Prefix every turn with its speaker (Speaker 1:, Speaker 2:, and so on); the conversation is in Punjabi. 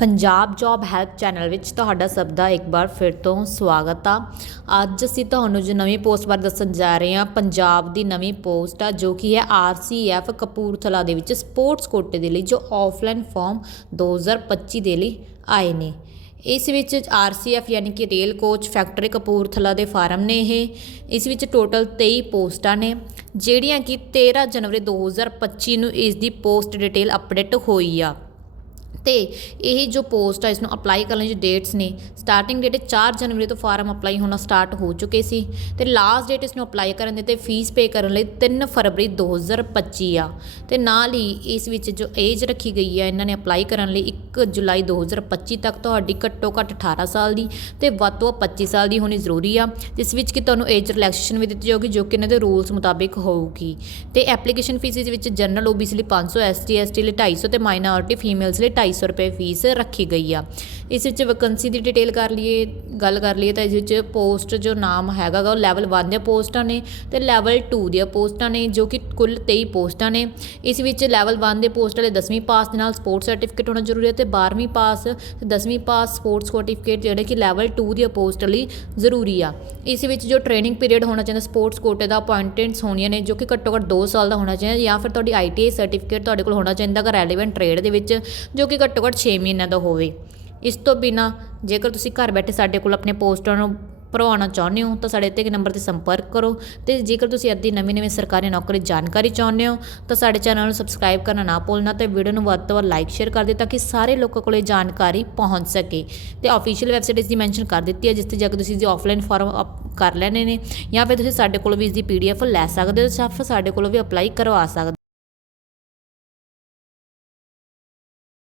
Speaker 1: ਪੰਜਾਬ ਜੌਬ ਹੈਲਪ ਚੈਨਲ ਵਿੱਚ ਤੁਹਾਡਾ ਸਭ ਦਾ ਇੱਕ ਵਾਰ ਫਿਰ ਤੋਂ ਸਵਾਗਤ ਆ। ਅੱਜ ਅਸੀਂ ਤੁਹਾਨੂੰ ਜੋ ਨਵੀਂ ਪੋਸਟ ਬਾਰੇ ਦੱਸਣ ਜਾ ਰਹੇ ਹਾਂ, ਪੰਜਾਬ ਦੀ ਨਵੀਂ ਪੋਸਟ ਆ, ਜੋ ਕਿ ਹੈ ਆਰਸੀਐਫ ਕਪੂਰਥਲਾ ਦੇ ਵਿੱਚ ਸਪੋਰਟਸ ਕੋਟੇ ਦੇ ਲਈ ਜੋ ਆਫਲਾਈਨ ਫਾਰਮ 2025 ਦੇ ਲਈ ਆਏ ਨੇ। ਇਸ ਵਿੱਚ ਆਰਸੀਐਫ ਯਾਨੀ ਕਿ ਰੇਲ ਕੋਚ ਫੈਕਟਰੀ ਕਪੂਰਥਲਾ ਦੇ ਫਾਰਮ ਨੇ ਇਹ। ਇਸ ਵਿੱਚ ਟੋਟਲ 23 ਪੋਸਟਾਂ ਨੇ, ਜਿਹੜੀਆਂ ਕਿ 13 ਜਨਵਰੀ 2025 ਨੂੰ ਇਸ ਦੀ ਪੋਸਟ ਡਿਟੇਲ ਅਪਡੇਟ ਹੋਈ ਆ। ਤੇ ਇਹ ਜੋ ਪੋਸਟ ਆ ਇਸ ਨੂੰ ਅਪਲਾਈ ਕਰਨ ਲਈ ਜੋ ਡੇਟਸ ਨੇ ਸਟਾਰਟਿੰਗ ਡੇਟ 4 ਜਨਵਰੀ ਤੋਂ ਫਾਰਮ ਅਪਲਾਈ ਹੋਣਾ ਸਟਾਰਟ ਹੋ ਚੁੱਕੇ ਸੀ ਤੇ ਲਾਸਟ ਡੇਟ ਇਸ ਨੂੰ ਅਪਲਾਈ ਕਰਨ ਦੇ ਤੇ ਫੀਸ ਪੇ ਕਰਨ ਲਈ 3 ਫਰਵਰੀ 2025 ਆ। ਤੇ ਨਾਲ ਹੀ ਇਸ ਵਿੱਚ ਜੋ ਏਜ ਰੱਖੀ ਗਈ ਆ, ਇਹਨਾਂ ਨੇ ਅਪਲਾਈ ਕਰਨ ਲਈ 1 ਜੁਲਾਈ 2025 ਤੱਕ ਤੁਹਾਡੀ ਘੱਟੋ ਘੱਟ 18 ਸਾਲ ਦੀ ਤੇ ਵੱਧ ਤੋਂ ਵੱਧ 25 ਸਾਲ ਦੀ ਹੋਣੀ ਜ਼ਰੂਰੀ ਆ। ਜਿਸ ਵਿੱਚ ਕਿ ਤੁਹਾਨੂੰ ਏਜ ਰਿਲੈਕਸੇਸ਼ਨ ਵੀ ਦਿੱਤੀ ਜਾਊਗੀ ਜੋ ਕਿ ਇਹਨਾਂ ਦੇ ਰੂਲਸ ਮੁਤਾਬਿਕ ਹੋਊਗੀ। ਤੇ ਐਪਲੀਕੇਸ਼ਨ ਫੀਸ ਦੇ ਵਿੱਚ ਜਨਰਲ ਓਬੀਸੀ ਲਈ 500 ਐਸਟੀ ਐਸਟੀ ਲਈ 250 ਤੇ ਮਾਈਨੋਰਿਟੀ ਫੀਮੇਲਸ ਲਈ 250 ਰੁਪਏ ਫੀਸ ਰੱਖੀ ਗਈ ਆ। ਇਸ ਵਿੱਚ ਵੈਕੈਂਸੀ ਦੀ ਡਿਟੇਲ ਕਰ ਲਈਏ, ਗੱਲ ਕਰ ਲਈਏ ਤਾਂ ਇਸ ਵਿੱਚ ਪੋਸਟ ਜੋ ਨਾਮ ਹੈਗਾ ਉਹ ਲੈਵਲ 1 ਦੀਆਂ ਪੋਸਟਾਂ ਨੇ ਤੇ ਲੈਵਲ 2 ਦੀਆਂ ਪੋਸਟਾਂ ਨੇ, ਜੋ ਕਿ ਕੁੱਲ 23 ਪੋਸਟਾਂ ਨੇ। ਇਸ ਵਿੱਚ ਲੈਵਲ 1 ਦੇ ਪੋਸਟ ਵਾਲੇ 10ਵੀਂ ਪਾਸ ਦੇ ਨਾਲ ਸਪੋਰਟਸ ਸਰਟੀਫਿਕੇਟ ਹੋਣਾ ਜ਼ਰੂਰੀ ਹੈ ਤੇ 12ਵੀਂ ਪਾਸ ਤੇ 10ਵੀਂ ਪਾਸ ਸਪੋਰਟਸ ਸਰਟੀਫਿਕੇਟ ਜਿਹੜੇ ਕਿ ਲੈਵਲ 2 ਦੀਆਂ ਪੋਸਟ ਲਈ ਜ਼ਰੂਰੀ ਆ। ਇਸ ਵਿੱਚ ਜੋ ਟ੍ਰੇਨਿੰਗ ਪੀਰੀਅਡ ਹੋਣਾ ਚਾਹੀਦਾ ਸਪੋਰਟਸ ਕੋਟੇ ਦਾ ਅਪਾਇੰਟਮੈਂਟਸ ਹੋਣੀਆਂ ਨੇ, ਜੋ ਕਿ ਘੱਟੋ ਘੱਟ 2 ਸਾਲ ਦਾ ਹੋਣਾ ਚਾਹੀਦਾ ਜਾਂ ਫਿਰ ਤੁਹਾਡੀ ਆਈਟੀਆਈ ਸਰਟੀਫਿਕੇਟ ਤੁਹਾਡੇ ਕੋਲ ਹੋਣਾ ਚਾਹੀਦਾ ਅਗਰ ਰੈਲੇਵੈਂਟ ਟ੍ਰੇਡ ਦੇ ਵਿੱਚ, ਜੋ ਕਿ ਘੱਟੋ ਘੱਟ 6 ਮਹੀਨਿਆਂ ਦਾ ਹੋਵੇ। ਇਸ ਤੋਂ ਬਿਨਾ ਜੇਕਰ ਤੁਸੀਂ ਘਰ ਬੈਠੇ ਸਾਡੇ ਕੋਲ ਆਪਣੇ ਪੋਸਟਾਂ ਨੂੰ ਭਰਵਾਉਣਾ ਚਾਹੁੰਦੇ ਹੋ, ਤਾਂ ਸਾਡੇ ਇੱਥੇ ਨੰਬਰ ਤੇ ਸੰਪਰਕ ਕਰੋ ਤੇ ਜੇਕਰ ਤੁਸੀਂ ਅੱਧੀ ਨਵੀਂ ਨਵੀਂ ਸਰਕਾਰੀ ਨੌਕਰੀ ਜਾਣਕਾਰੀ ਚਾਹੁੰਦੇ ਹੋ, ਤਾਂ ਸਾਡੇ ਚੈਨਲ ਨੂੰ ਸਬਸਕ੍ਰਾਈਬ ਕਰਨਾ ਨਾ ਭੁੱਲਣਾ ਤੇ ਵੀਡੀਓ ਨੂੰ ਵੱਧ ਤੋਂ ਵੱਧ ਲਾਈਕ, ਸ਼ੇਅਰ ਕਰ ਦਿਓ ਤਾਂ ਕਿ ਸਾਰੇ ਲੋਕਾਂ ਕੋਲ ਜਾਣਕਾਰੀ ਪਹੁੰਚ ਸਕੇ। ਤੇ ਆਫੀਸ਼ੀਅਲ ਵੈਬਸਾਈਟ ਇਸ ਦੀ ਮੈਂਸ਼ਨ ਕਰ ਦਿੱਤੀ ਹੈ, ਜਿਸ ਤੇ ਜਾ ਕੇ ਤੁਸੀਂ ਇਸ ਦੀ ਆਫਲਾਈਨ ਫਾਰਮ ਕਰ ਲੈਣੇ ਨੇ ਜਾਂ ਫਿਰ ਤੁਸੀਂ ਸਾਡੇ ਕੋਲ ਵੀ ਇਸ ਦੀ ਪੀਡੀਐਫ ਲੈ ਸਕਦੇ ਹੋ ਜਾਂ ਫਿਰ ਸਾਡੇ ਕੋਲੋਂ ਵੀ ਅਪਲਾਈ ਕਰਵਾ ਸਕਦੇ